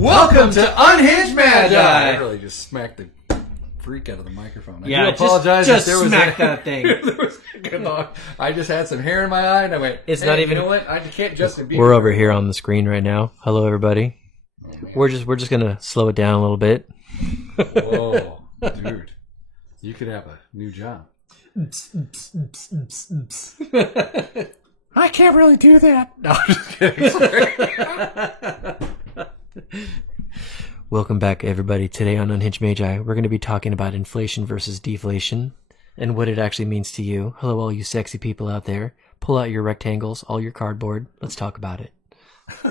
Welcome to Unhinged Magi. I really just smacked the freak out of the microphone. I do apologize just if there smack that thing. I just had some hair in my eye, and I went. It's not even. You know what? I can't Justin Bieber. We're over here on the screen right now. Hello, everybody. Oh, we're just gonna slow it down a little bit. Whoa, dude! You could have a new job. I can't really do that. No, I'm just kidding. Welcome back, everybody. Today on Unhinged Magi, we're going to be talking about inflation versus deflation and what it actually means to you. Hello, all you sexy people out there. Pull out your rectangles, all your cardboard. Let's talk about it.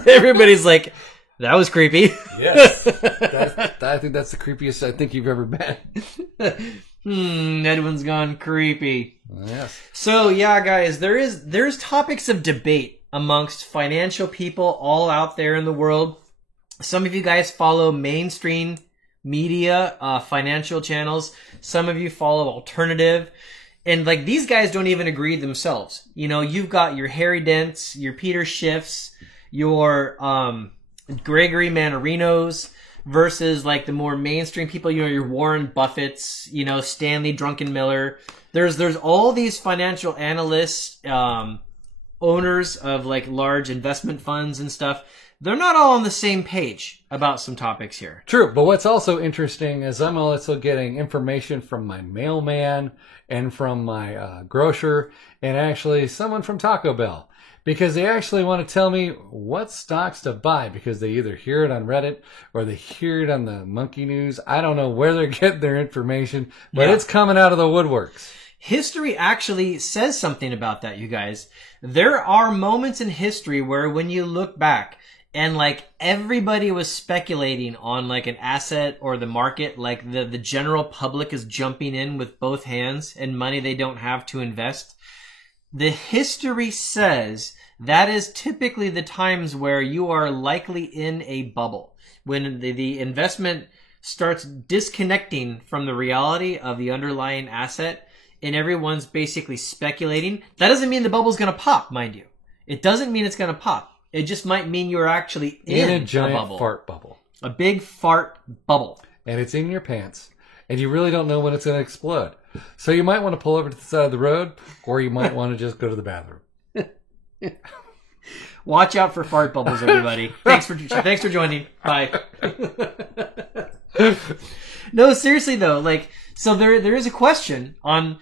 Everybody's like, that was creepy. Yes. I think that's the creepiest I think you've ever been. Edwin's gone creepy. Yes. So, yeah, guys, there's topics of debate amongst financial people all out there in the world. Some of you guys follow mainstream media, financial channels. Some of you follow alternative. And, like, these guys don't even agree themselves. You know, you've got your Harry Dents, your Peter Schiffs, your Gregory Manarinos versus, like, the more mainstream people, you know, your Warren Buffetts, you know, Stanley Druckenmiller. There's all these financial analysts, owners of, like, large investment funds and stuff. They're not all on the same page about some topics here. True, but what's also interesting is I'm also getting information from my mailman and from my grocer and actually someone from Taco Bell because they actually want to tell me what stocks to buy because they either hear it on Reddit or they hear it on the Monkey News. I don't know where they're getting their information, but It's coming out of the woodworks. History actually says something about that, you guys. There are moments in history where when you look back, and, like, everybody was speculating on, like, an asset or the market. Like, the general public is jumping in with both hands and money they don't have to invest. The history says that is typically the times where you are likely in a bubble. When the investment starts disconnecting from the reality of the underlying asset and everyone's basically speculating. That doesn't mean the bubble's going to pop, mind you. It doesn't mean it's going to pop. It just might mean you're actually in a giant bubble. Fart bubble. A big fart bubble. And it's in your pants. And you really don't know when it's going to explode. So you might want to pull over to the side of the road, or you might want to just go to the bathroom. Watch out for fart bubbles, everybody. Thanks for joining. Bye. No, seriously though, like, so there is a question on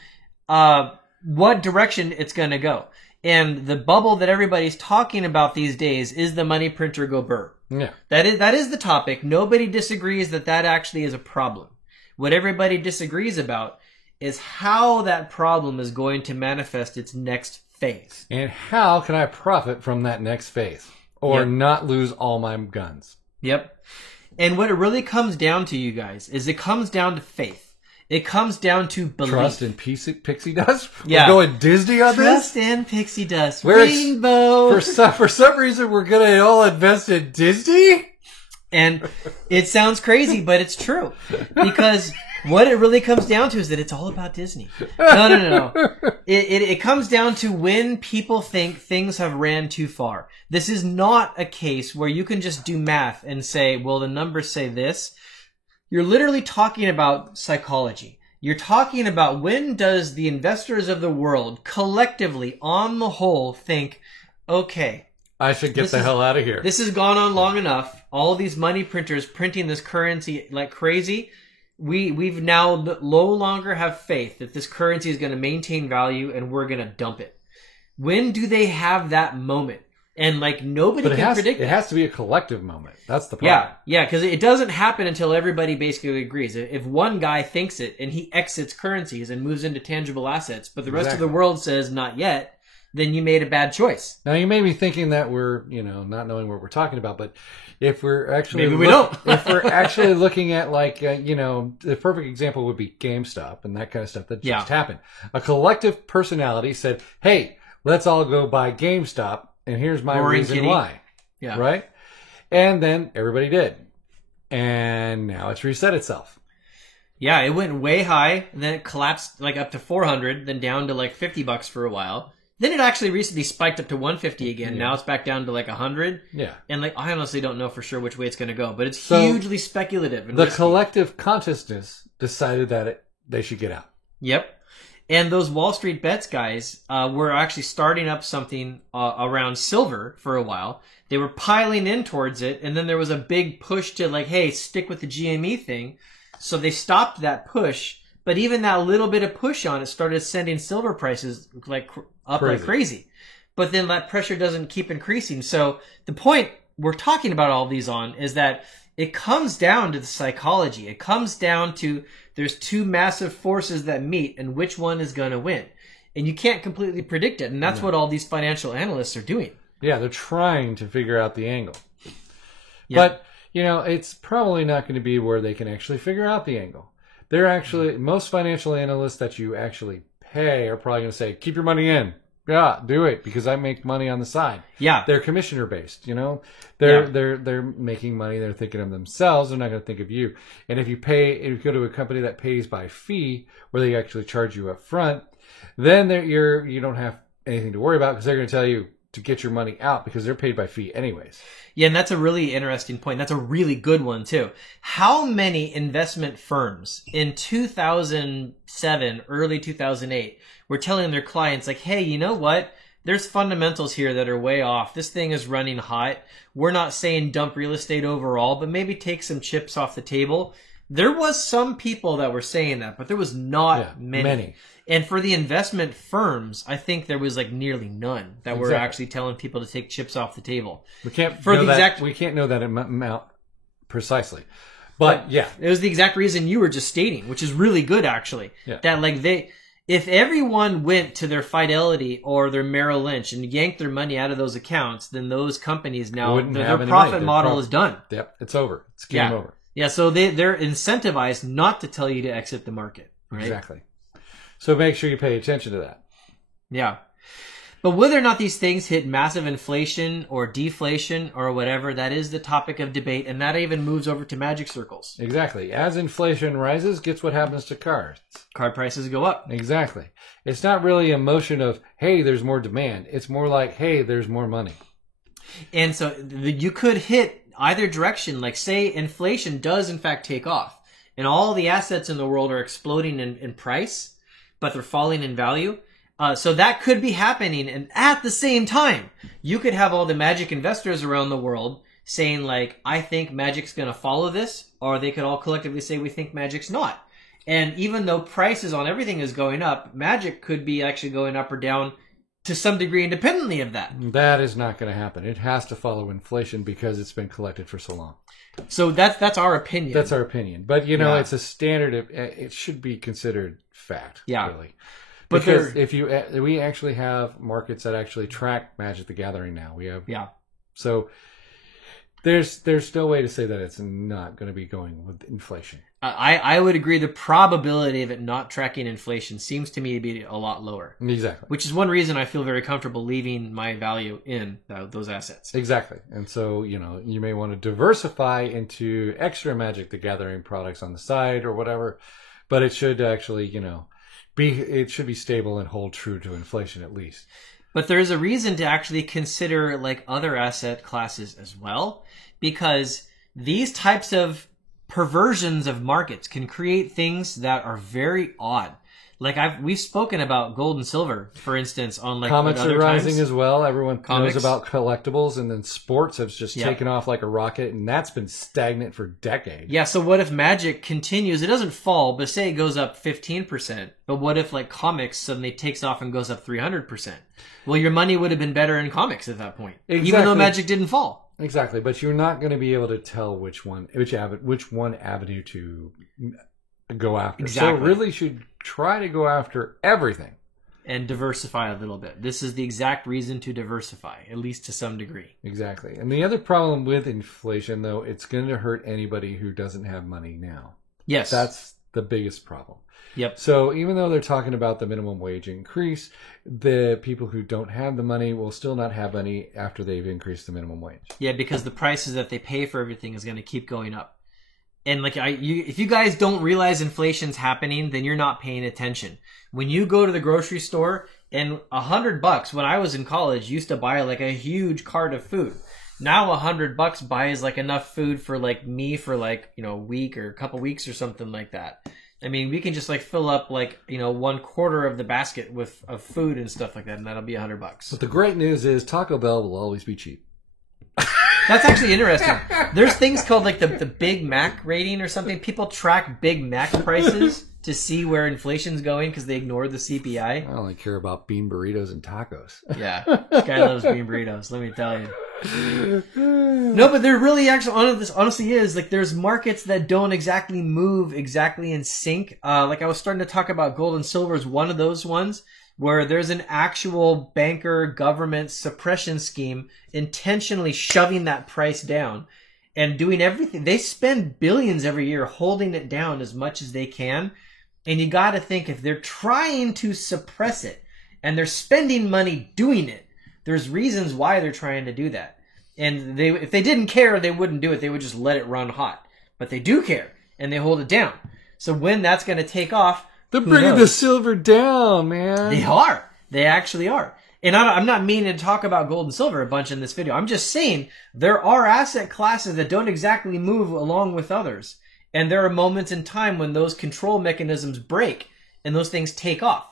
what direction it's going to go. And the bubble that everybody's talking about these days is the money printer go burr. Yeah. That is the topic. Nobody disagrees that actually is a problem. What everybody disagrees about is how that problem is going to manifest its next phase. And how can I profit from that next phase? Or not lose all my guns? Yep. And what it really comes down to, you guys, is it comes down to faith. It comes down to belief. Trust and pixie dust? Yeah. We're going Disney on this? Trust and pixie dust. Rainbow. For some reason, we're going to all invest in Disney? And it sounds crazy, but it's true. Because what it really comes down to is that it's all about Disney. No. It comes down to when people think things have ran too far. This is not a case where you can just do math and say, well, the numbers say this. You're literally talking about psychology. You're talking about when does the investors of the world collectively, on the whole, think, okay, I should get the hell out of here. This has gone on long enough. All of these money printers printing this currency like crazy. We've now no longer have faith that this currency is going to maintain value and we're going to dump it. When do they have that moment? And, like, nobody can predict it. It has to be a collective moment. That's the problem. Yeah, because it doesn't happen until everybody basically agrees. If one guy thinks it and he exits currencies and moves into tangible assets, but the rest of the world says not yet, then you made a bad choice. Now, you may be thinking that we're, not knowing what we're talking about, but if we're actually... Maybe we don't. If we're actually looking at, like, the perfect example would be GameStop and that kind of stuff that just happened. A collective personality said, hey, let's all go buy GameStop. And here's my reason why. Yeah. Right? And then everybody did. And now it's reset itself. Yeah, it went way high, and then it collapsed like up to 400, then down to like $50 for a while. Then it actually recently spiked up to 150 again. Yeah. Now it's back down to like 100. Yeah. And like I honestly don't know for sure which way it's going to go, but it's So, hugely speculative. And The risky. collective consciousness decided that they should get out. Yep. And those Wall Street Bets guys were actually starting up something around silver for a while. They were piling in towards it, and then there was a big push to like, hey, stick with the GME thing. So they stopped that push. But even that little bit of push on it started sending silver prices like up like crazy. But then that pressure doesn't keep increasing. So the point we're talking about all these on is that it comes down to the psychology. It comes down to there's two massive forces that meet and which one is going to win. And you can't completely predict it. And that's what all these financial analysts are doing. Yeah, they're trying to figure out the angle. Yep. But, it's probably not going to be where they can actually figure out the angle. They're actually, most financial analysts that you actually pay are probably going to say, keep your money in. Yeah, do it because I make money on the side. Yeah. They're commissioner based, They're making money, they're thinking of themselves, they're not going to think of you. And if you go to a company that pays by fee where they actually charge you up front, then you don't have anything to worry about because they're going to tell you to get your money out because they're paid by fee anyways. Yeah, and that's a really interesting point. That's a really good one, too. How many investment firms in 2007, early 2008, were telling their clients, like, hey, you know what? There's fundamentals here that are way off. This thing is running hot. We're not saying dump real estate overall, but maybe take some chips off the table. There was some people that were saying that, but there was not many. And for the investment firms, I think there was like nearly none that were actually telling people to take chips off the table. We can't we can't know that amount precisely. But yeah, it was the exact reason you were just stating, which is really good actually. Yeah. That like if everyone went to their Fidelity or their Merrill Lynch and yanked their money out of those accounts, then those companies now their profit model is done. Yep, it's over. It's game over. Yeah, so they're incentivized not to tell you to exit the market. Right? Exactly. So make sure you pay attention to that. Yeah. But whether or not these things hit massive inflation or deflation or whatever, that is the topic of debate, and that even moves over to magic circles. Exactly. As inflation rises, guess what happens to cars? Card prices go up. Exactly. It's not really a motion of, hey, there's more demand. It's more like, hey, there's more money. And so you could hit either direction. Like, say, inflation does, in fact, take off, and all the assets in the world are exploding in price, but they're falling in value. So that could be happening. And at the same time, you could have all the magic investors around the world saying, like, I think magic's going to follow this. Or they could all collectively say, we think magic's not. And even though prices on everything is going up, magic could be actually going up or down to some degree independently of that. That is not going to happen. It has to follow inflation because it's been collected for so long. So that's our opinion. That's our opinion. But, it's a standard. It should be considered fact, really. But because we actually have markets that actually track Magic the Gathering now. We have So there's no way to say that it's not going to be going with inflation. I would agree. The probability of it not tracking inflation seems to me to be a lot lower. Exactly. Which is one reason I feel very comfortable leaving my value in those assets. Exactly. And so, you may want to diversify into extra Magic the Gathering products on the side or whatever, but it should actually, it should be stable and hold true to inflation at least. But there is a reason to actually consider like other asset classes as well, because these types of perversions of markets can create things that are very odd. Like we've spoken about gold and silver, for instance, on like comics other are rising times. as well. Everyone knows about collectibles, and then sports has just taken off like a rocket, and that's been stagnant for decades. Yeah. So what if Magic continues? It doesn't fall, but say it goes up 15%. But what if like comics suddenly takes off and goes up 300%? Well, your money would have been better in comics at that point, even though Magic didn't fall. Exactly, but you're not going to be able to tell which one avenue to go after. Exactly. So really should try to go after everything. And diversify a little bit. This is the exact reason to diversify, at least to some degree. Exactly. And the other problem with inflation, though, it's going to hurt anybody who doesn't have money now. Yes. That's the biggest problem. Yep. So even though they're talking about the minimum wage increase, the people who don't have the money will still not have money after they've increased the minimum wage. Yeah, because the prices that they pay for everything is going to keep going up. And like if you guys don't realize inflation's happening, then you're not paying attention. When you go to the grocery store, And $100 when I was in college used to buy like a huge cart of food. Now $100 buys like enough food for like me for like, you know, a week or a couple weeks or something like that. I mean, we can just like fill up like, you know, 1/4 of the basket of food and stuff like that, and that'll be $100. But the great news is Taco Bell will always be cheap. That's actually interesting. There's things called like the Big Mac rating or something. People track Big Mac prices to see where inflation's going because they ignore the CPI. I only care about bean burritos and tacos. Yeah, this guy loves bean burritos, let me tell you. No, but there really actually, this honestly is, like, there's markets that don't exactly move exactly in sync. Like I was starting to talk about gold and silver is one of those ones where there's an actual banker government suppression scheme intentionally shoving that price down and doing everything. They spend billions every year holding it down as much as they can. And you got to think, if they're trying to suppress it and they're spending money doing it, there's reasons why they're trying to do that. And if they didn't care, they wouldn't do it. They would just let it run hot. But they do care, and they hold it down. So when that's going to take off, they're bringing the silver down, man. They are. They actually are. And I'm not meaning to talk about gold and silver a bunch in this video. I'm just saying there are asset classes that don't exactly move along with others. And there are moments in time when those control mechanisms break and those things take off,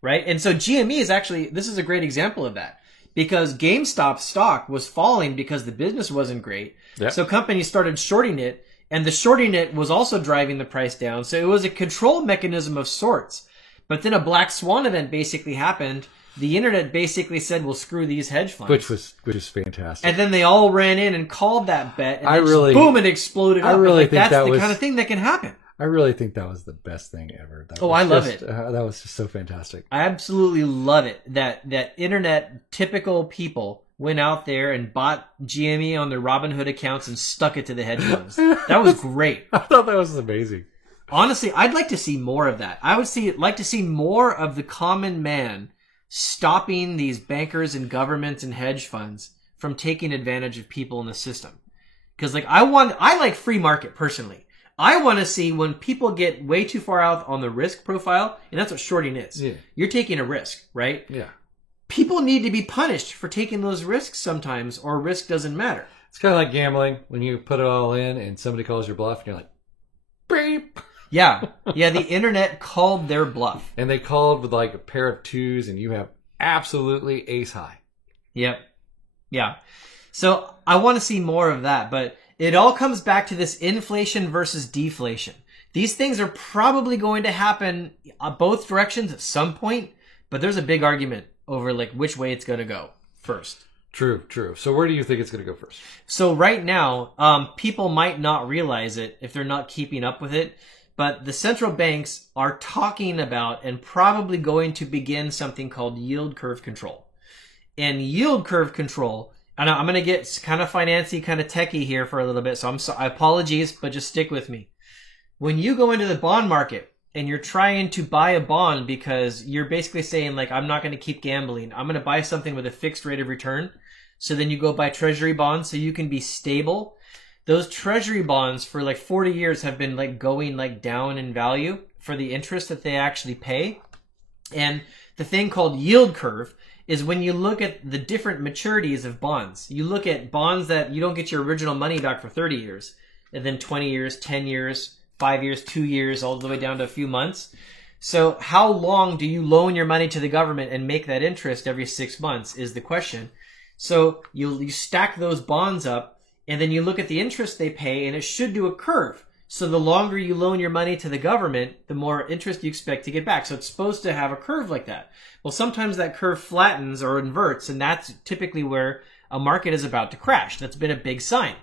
right? And so GME is actually, this is a great example of that. Because GameStop stock was falling because the business wasn't great. Yep. So companies started shorting it, and the shorting it was also driving the price down. So it was a control mechanism of sorts. But then a black swan event basically happened. The internet basically said, well, screw these hedge funds. Which was fantastic. And then they all ran in and called that bet, and boom, it exploded up. I really think that's the kind of thing that can happen. I really think that was the best thing ever. I love it. That was just so fantastic. I absolutely love it that internet typical people went out there and bought GME on their Robinhood accounts and stuck it to the hedge funds. That was great. I thought that was amazing. Honestly, I'd like to see more of that. I would like to see more of the common man stopping these bankers and governments and hedge funds from taking advantage of people in the system. Because I like free market personally. I want to see when people get way too far out on the risk profile, and that's what shorting is. Yeah. You're taking a risk, right? Yeah. People need to be punished for taking those risks sometimes, or risk doesn't matter. It's kind of like gambling when you put it all in and somebody calls your bluff and you're like, beep. Yeah. Yeah, the internet called their bluff. And they called with like a pair of twos and you have absolutely ace high. Yep. Yeah. So I want to see more of that, but it all comes back to this inflation versus deflation. These things are probably going to happen both directions at some point, but there's a big argument over like which way it's going to go first. True. So where do you think it's going to go first? So right now, people might not realize it if they're not keeping up with it, but the central banks are talking about and probably going to begin something called yield curve control. And yield curve control, and I'm going to get kind of financy, kind of techie here for a little bit, so I apologies, but just stick with me. When you go into the bond market and you're trying to buy a bond because you're basically saying, like, I'm not going to keep gambling. I'm going to buy something with a fixed rate of return. So then you go buy treasury bonds so you can be stable. Those treasury bonds for like 40 years have been like going like down in value for the interest that they actually pay. And the thing called yield curve is when you look at the different maturities of bonds. You look at bonds that you don't get your original money back for 30 years, and then 20 years, 10 years, 5 years, 2 years, all the way down to a few months. So how long do you loan your money to the government and make that interest every 6 months is the question. So you stack those bonds up, and then you look at the interest they pay, and it should do a curve. So the longer you loan your money to the government, the more interest you expect to get back. So it's supposed to have a curve like that. Well, sometimes that curve flattens or inverts, and that's typically where a market is about to crash. That's been a big sign.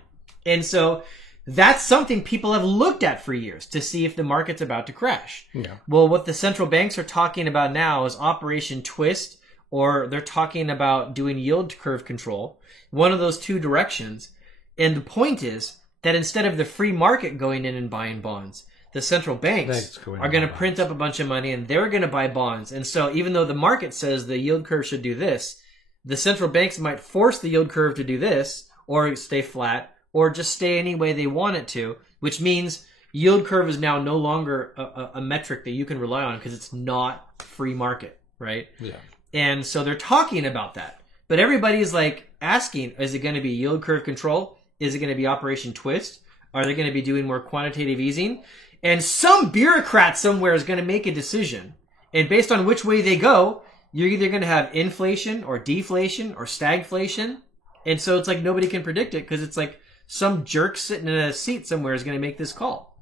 And so that's something people have looked at for years to see if the market's about to crash. Yeah. Well, what the central banks are talking about now is Operation Twist, or they're talking about doing yield curve control, one of those two directions. And the point is that instead of the free market going in and buying bonds, the central banks are going to print up a bunch of money and they're going to buy bonds. And so even though the market says the yield curve should do this, the central banks might force the yield curve to do this, or stay flat, or just stay any way they want it to, which means yield curve is now no longer a metric that you can rely on because it's not free market, right? Yeah. And so they're talking about that. But everybody's like asking, is it going to be yield curve control? Is it going to be Operation Twist? Are they going to be doing more quantitative easing? And some bureaucrat somewhere is going to make a decision. And based on which way they go, you're either going to have inflation or deflation or stagflation. And so it's like nobody can predict it because it's like some jerk sitting in a seat somewhere is going to make this call.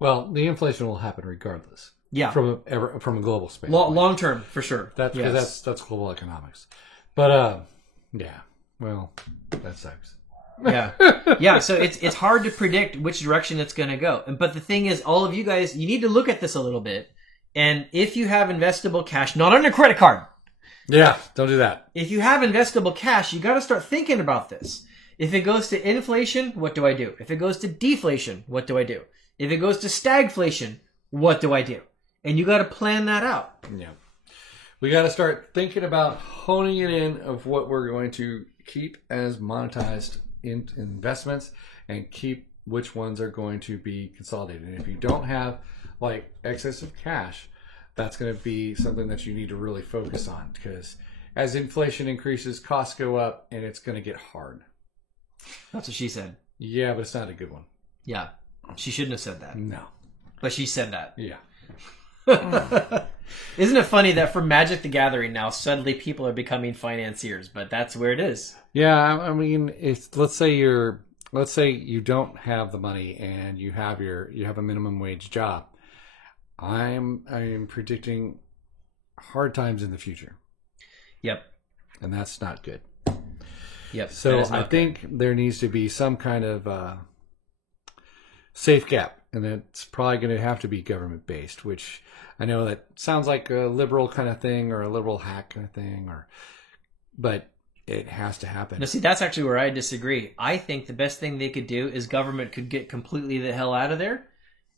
Well, the inflation will happen regardless. Yeah. From a global space. Long term, for sure. That's global economics. But yeah. Well, that sucks. Yeah. Yeah, so it's hard to predict which direction it's going to go. But the thing is, all of you guys, you need to look at this a little bit. And if you have investable cash, not on a credit card. Yeah, don't do that. If you have investable cash, you got to start thinking about this. If it goes to inflation, what do I do? If it goes to deflation, what do I do? If it goes to stagflation, what do I do? And you got to plan that out. Yeah. We got to start thinking about honing it in of what we're going to keep as monetized in investments and keep which ones are going to be consolidated. And if you don't have like excess of cash, that's going to be something that you need to really focus on because as inflation increases, costs go up and it's going to get hard. That's what she said. Yeah, but it's not a good one. Yeah. She shouldn't have said that. No. But she said that. Yeah. Isn't it funny that for Magic the Gathering now, suddenly people are becoming financiers, but that's where it is. Yeah, I mean, let's say you don't have the money and you have a minimum wage job. I am predicting hard times in the future. Yep. And that's not good. Yep. So I think there needs to be some kind of safe gap, and it's probably going to have to be government based, which I know that sounds like a liberal kind of thing or a liberal hack kind of thing, but it has to happen. No, see, that's actually where I disagree. I think the best thing they could do is government could get completely the hell out of there,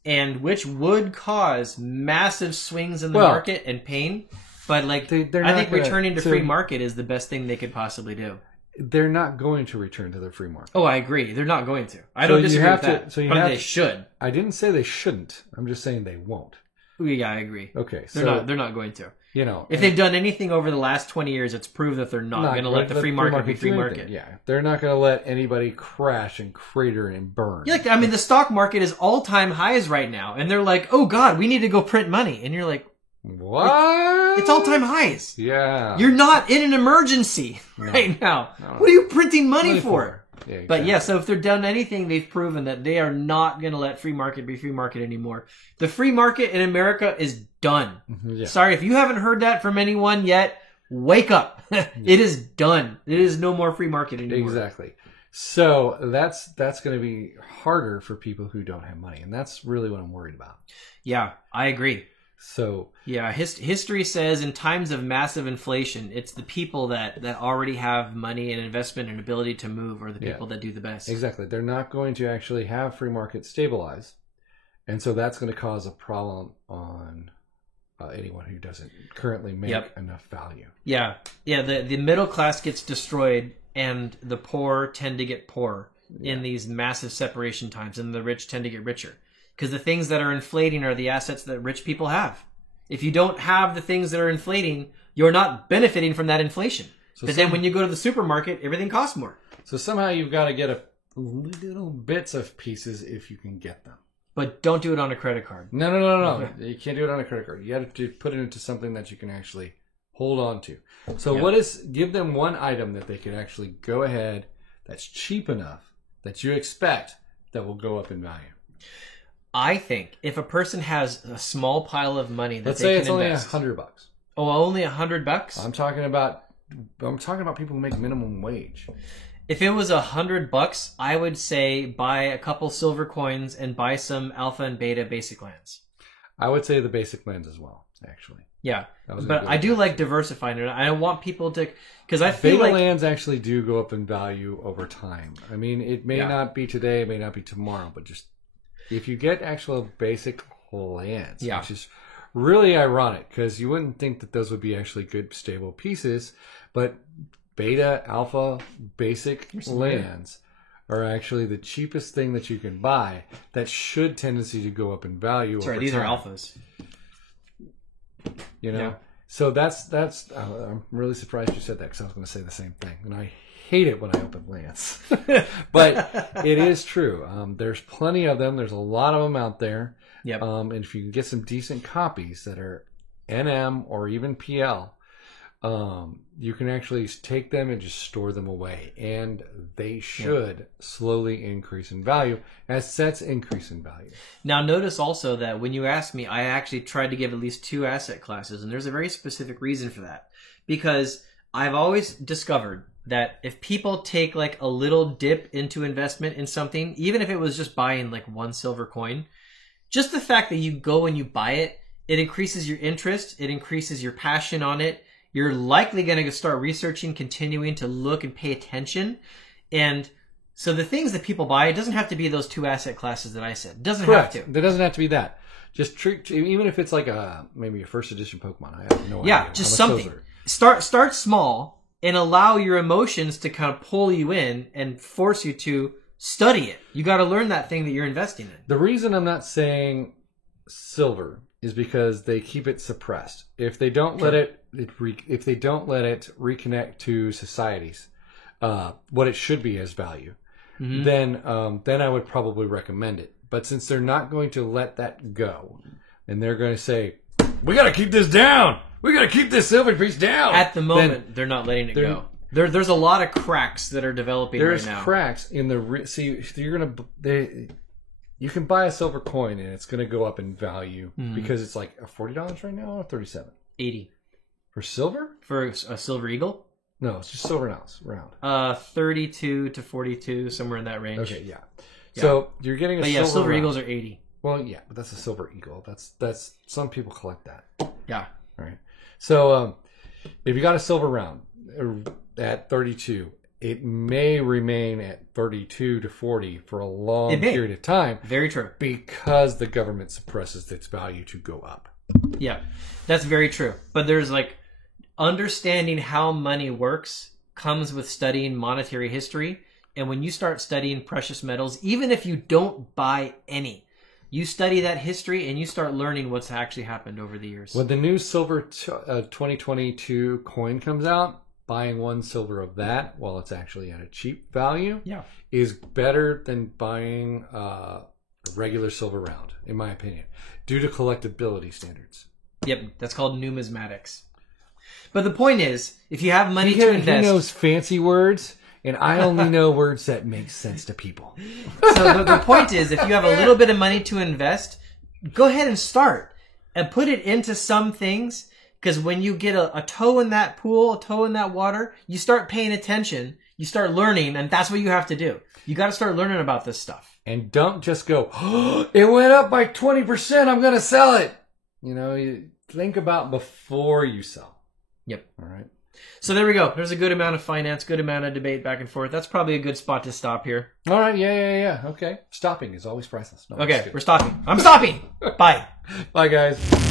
and which would cause massive swings in the market and pain. But like, I think returning to free market is the best thing they could possibly do. They're not going to return to the free market. Oh, I agree. They're not going to. I don't disagree with that. But they should. I didn't say they shouldn't. I'm just saying they won't. Yeah, I agree. Okay, they're not going to. You know, if they've done anything over the last 20 years, it's proved that they're not going to let the free market be free market. Yeah, they're not going to let anybody crash and crater and burn. Yeah, I mean, the stock market is all-time highs right now, and they're like, "Oh God, we need to go print money," and you're like, "What? It's all-time highs." Yeah, you're not in an emergency right now. No. What are you printing money for? Yeah, exactly. But yeah, so if they've done anything, they've proven that they are not going to let free market be free market anymore. The free market in America is done. Yeah. Sorry, if you haven't heard that from anyone yet, wake up. It is done. It is no more free market anymore. Exactly. So that's going to be harder for people who don't have money, and that's really what I'm worried about. Yeah, I agree. So yeah, history says in times of massive inflation, it's the people that already have money and investment and ability to move are the people that do the best. Exactly. They're not going to actually have free market stabilize. And so that's going to cause a problem on anyone who doesn't currently make enough value. Yeah. Yeah. The middle class gets destroyed and the poor tend to get poorer in these massive separation times, and the rich tend to get richer. Because the things that are inflating are the assets that rich people have. If you don't have the things that are inflating, you're not benefiting from that inflation. But then when you go to the supermarket, everything costs more. So somehow you've got to get a little bits of pieces if you can get them. But don't do it on a credit card. No. You can't do it on a credit card. You have to put it into something that you can actually hold on to. So give them one item that they can actually go ahead that's cheap enough that you expect that will go up in value. I think if a person has a small pile of money that let's they say can it's only $100. Oh, only $100? I'm talking about people who make minimum wage. If it was $100, I would say buy a couple silver coins and buy some alpha and beta basic lands. I would say the basic lands as well, actually. Yeah, but I do like diversifying it. I don't want people to, because I feel beta lands actually do go up in value over time. I mean, it may not be today, it may not be tomorrow, but just if you get actual basic lands, which is really ironic because you wouldn't think that those would be actually good, stable pieces, but beta, alpha, basic lands are actually the cheapest thing that you can buy that should tendency to go up in value over time. These are alphas. You know? So that's. I'm really surprised you said that because I was going to say the same thing, and I hate it when I open Lance. But it is true. There's plenty of them. There's a lot of them out there. Yep. And if you can get some decent copies that are NM or even PL, you can actually take them and just store them away, and they should slowly increase in value as sets increase in value. Now, notice also that when you asked me, I actually tried to give at least 2 asset classes, and there's a very specific reason for that. Because I've always discovered that if people take like a little dip into investment in something, even if it was just buying like 1 silver coin, just the fact that you go and you buy it, it increases your interest, it increases your passion on it. You're likely going to start researching, continuing to look and pay attention. And so the things that people buy, it doesn't have to be those 2 asset classes that I said. It doesn't have to. It doesn't have to be that. Just treat, even if it's like maybe a first edition Pokemon. I have no idea. Yeah, just something. Start small and allow your emotions to kind of pull you in and force you to study it. You got to learn that thing that you're investing in. The reason I'm not saying silver is because they keep it suppressed. If they don't let it reconnect to societies, what it should be as value, then I would probably recommend it. But since they're not going to let that go, and they're going to say, "We got to keep this down. We got to keep this silver piece down." At the moment, they're not letting it go. There's a lot of cracks that are developing right now. There's cracks in the you can buy a silver coin and it's going to go up in value because it's like $40 right now or $37. $80 for silver. For a silver eagle? No, it's just silver ounce round. 32 to 42, somewhere in that range. Okay, yeah. So you're getting silver eagles are 80. Well, yeah, but that's a silver eagle. That's some people collect that. Yeah. Right. So if you got a silver round at 32, it may remain at 32 to 40 for a long period of time. Very true. Because the government suppresses its value to go up. Yeah, that's very true. But there's like understanding how money works comes with studying monetary history. And when you start studying precious metals, even if you don't buy any, you study that history and you start learning what's actually happened over the years. When the new silver 2022 coin comes out, buying 1 silver of that while it's actually at a cheap value is better than buying a regular silver round, in my opinion, due to collectability standards. Yep, that's called numismatics. But the point is, if you have money to invest... He knows fancy words, and I only know words that make sense to people. So the point is, if you have a little bit of money to invest, go ahead and start and put it into some things. Because when you get a toe in that pool, a toe in that water, you start paying attention, you start learning, and that's what you have to do. You got to start learning about this stuff. And don't just go, "Oh, it went up by 20%, I'm going to sell it." You think about before you sell. Yep. All right. So there we go. There's a good amount of finance, good amount of debate back and forth. That's probably a good spot to stop here. All right. Yeah. Okay. Stopping is always priceless. No, okay, we're stopping. I'm stopping. Bye. Bye, guys.